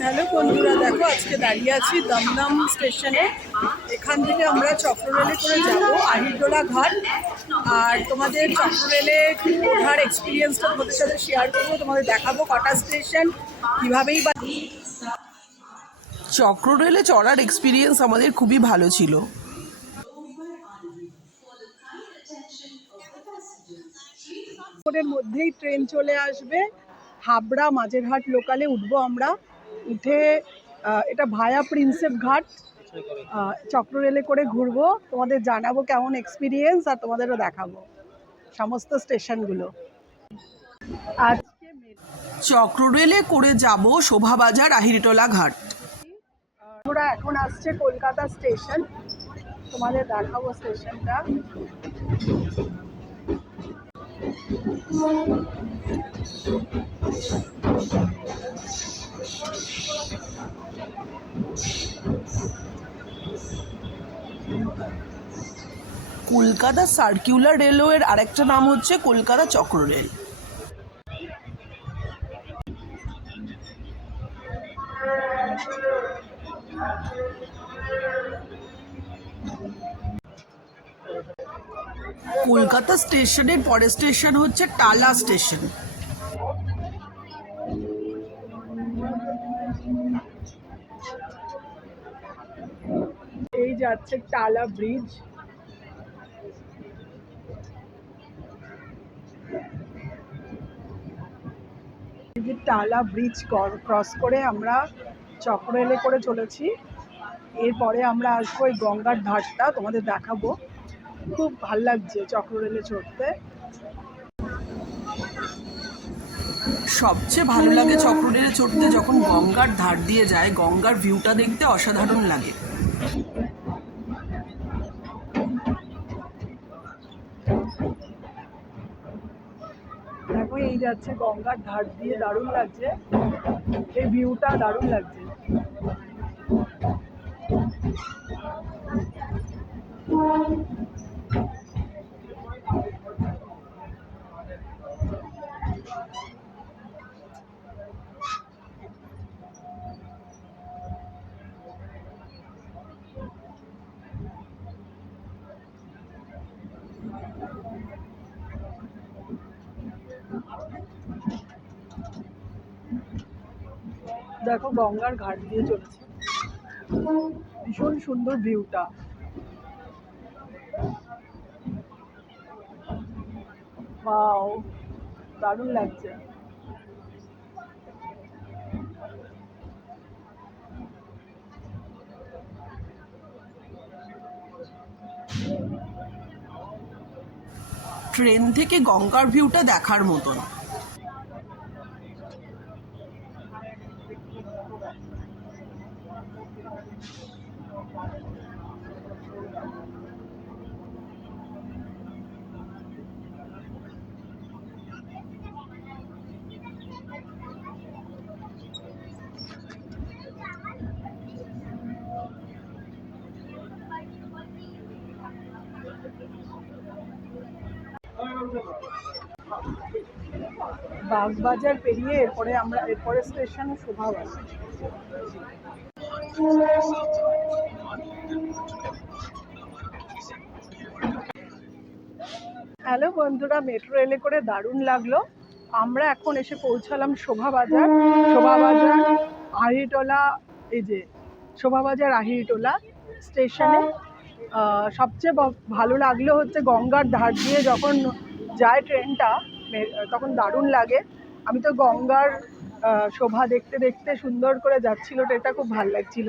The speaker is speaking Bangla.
হ্যালো বন্ধুরা, দেখো আজকে দাঁড়িয়ে আছি দমদম স্টেশনে। এখান থেকে আমরা চক্ররেলে করে যাব আহিরটোলা ঘাট। আর তোমাদের চক্ররেলে ওঠার এক্সপিরিয়েন্সটা তোমাদের সাথে শেয়ার করবো, তোমাদের দেখাবো কটা স্টেশন, কীভাবেই বা। চক্ররেলে চড়ার এক্সপিরিয়েন্স আমাদের খুবই ভালো ছিল। এর মধ্যেই ট্রেন চলে আসবে, হাবড়া মাঝেরহাট লোকালে উঠবো আমরা। উঠে এটা ভায়া প্রিন্সেপ ঘাট চক্ররেলে করে ঘুরবো, তোমাদের জানাবো কেমন এক্সপিরিয়েন্স, আর তোমাদেরও দেখাবো সমস্ত স্টেশনগুলো। আজকে চক্ররেলে করে যাব শোভাবাজার আহিরটোলা ঘাট। ওরা এখন আসছে কলকাতা স্টেশন, তোমাদের দেখাবো স্টেশনটা। কলকাতা সার্কুলার রেলওয়ের আরেকটা নাম হচ্ছে কলকাতা চক্ররেল। কলকাতা স্টেশনের পরের স্টেশন হচ্ছে টালা স্টেশন। এই যাচ্ছে টালা ব্রিজ। টালা ব্রিজ ক্রস করে আমরা চক্ররেলে করে চলেছি। এরপরে আমরা আসবো ওই গঙ্গার ধারটা, তোমাদের দেখাবো। খুব ভাল লাগছে চক্ররেলে চড়তে। সবচেয়ে ভালো লাগে চক্ররেলে চড়তে যখন গঙ্গার ধার দিয়ে যায়, গঙ্গার ভিউটা দেখতে অসাধারণ লাগে। দেখো এই যাচ্ছে গঙ্গার ধার দিয়ে, দারুণ লাগছে, এই ভিউটা দারুণ লাগছে। দেখো গঙ্গার ঘাট দিয়ে চলেছে, ভীষণ সুন্দর ভিউটা। ওয়াও, দারুণ লাগছে। ট্রেন থেকে গঙ্গার ভিউটা দেখার মতন। বাগবাজার পেরিয়ে এরপরে স্টেশন শোভাবাজার। হ্যালো বন্ধুরা, মেট্রো রেলে করে দারুণ লাগলো। আমরা এখন এসে পৌঁছালাম শোভাবাজার আহিরটোলা। এই যে শোভাবাজার আহিরটোলা স্টেশনে। সবচেয়ে ভালো লাগলো হচ্ছে গঙ্গার ধার দিয়ে যখন যায় ট্রেনটা, তখন দারুণ লাগে। আমি তো গঙ্গার শোভা দেখতে দেখতে সুন্দর করে যাচ্ছিল, এটা খুব ভালো লাগছিল।